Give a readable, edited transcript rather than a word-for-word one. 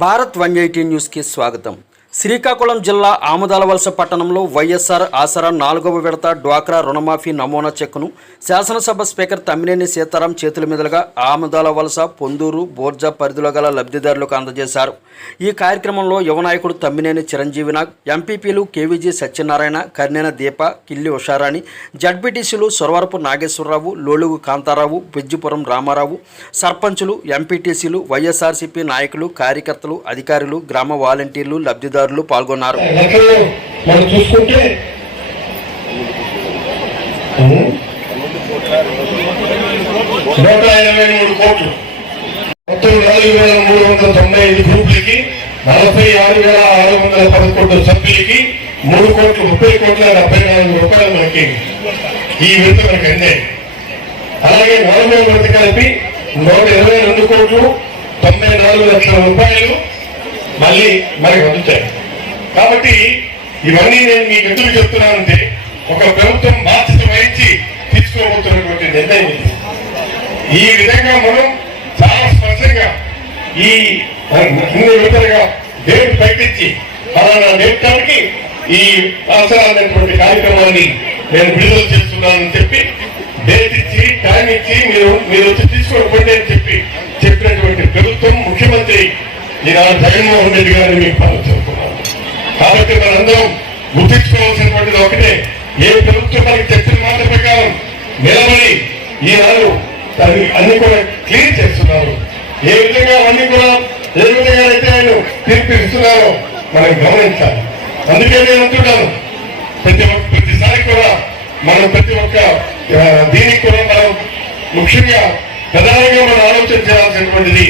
భారత్ 180 న్యూస్కి స్వాగతం. శ్రీకాకుళం జిల్లా ఆముదాలవలస పట్టణంలో వైఎస్ఆర్ ఆసరా 4వ విడత డ్వాక్రా రుణమాఫీ నమూనా చెక్కును శాసనసభ స్పీకర్ తమ్మినేని సీతారాం చేతుల మీదుగా ఆముదాలవలస, పొందూరు, బోర్జా పరిధిలో గల లబ్ధిదారులకు అందజేశారు. ఈ కార్యక్రమంలో యువ నాయకుడు తమ్మినేని చిరంజీవినాగ్, ఎంపీపీలు కేవీజీ సత్యనారాయణ, కర్నేన దీప, కిల్లి ఉషారాణి, జడ్పీటీసీలు సొరవరపు నాగేశ్వరరావు, లోలుగు కాంతారావు, బెజ్జిపురం రామారావు, సర్పంచులు, ఎంపీటీసీలు, వైఎస్ఆర్సీపీ నాయకులు, కార్యకర్తలు, అధికారులు, గ్రామ వాలంటీర్లు, లబ్ధిదారులు పాల్గొన్నారు. మొత్తం 4,395 గ్రూపులకి 46,611 సభ్యులకి 3,30,74 రూపాయలు మనకి ఈ విడత మనకి అందే. అలాగే 4వ విడత కలిపి 122,94 రూపాయలు మళ్ళీ మనకి అందుతాయి. కాబట్టి ఇవన్నీ నేను మీకు ఎందుకు చెప్తున్నానంటే, ఒక ప్రభుత్వం బాధ్యత వహించి తీసుకోబోతున్నటువంటి నిర్ణయం ఇది. ఈ విధంగా మనం చాలా స్పష్టంగా ఈ ఇన్ని విడతలుగా డేట్ ప్రకటించి ఫలానా డేట్కి ఈ అవసరమైనటువంటి కార్యక్రమాన్ని నేను విడుదల చేస్తున్నానని చెప్పి డేట్ ఇచ్చి టైం ఇచ్చి మీరు వచ్చి తీసుకోకపోండి అని చెప్పినటువంటి ప్రభుత్వం, ముఖ్యమంత్రి ఈనాడు జగన్మోహన్ రెడ్డి గారిని మీకు పనులు చెప్తున్నాను. కాబట్టి మనందరం గుర్తించుకోవాల్సినటువంటిది ఒకటే, ఏ ప్రభుత్వం మనకి చెప్పిన మాట ప్రకారం నిలబడి ఈనాడు అన్ని కూడా క్లియర్ చేస్తున్నారు. ఏ విధంగా అన్ని కూడా ఏ విధంగా అయితే ఆయన తీర్పిస్తున్నారో మనం గమనించాలి. అందుకే నేను అంటున్నాను, ప్రతిసారి కూడా మనం ప్రతి ఒక్క దీనికి కూడా మనం ముఖ్యంగా ప్రధానంగా మనం ఆలోచన చేయాల్సినటువంటిది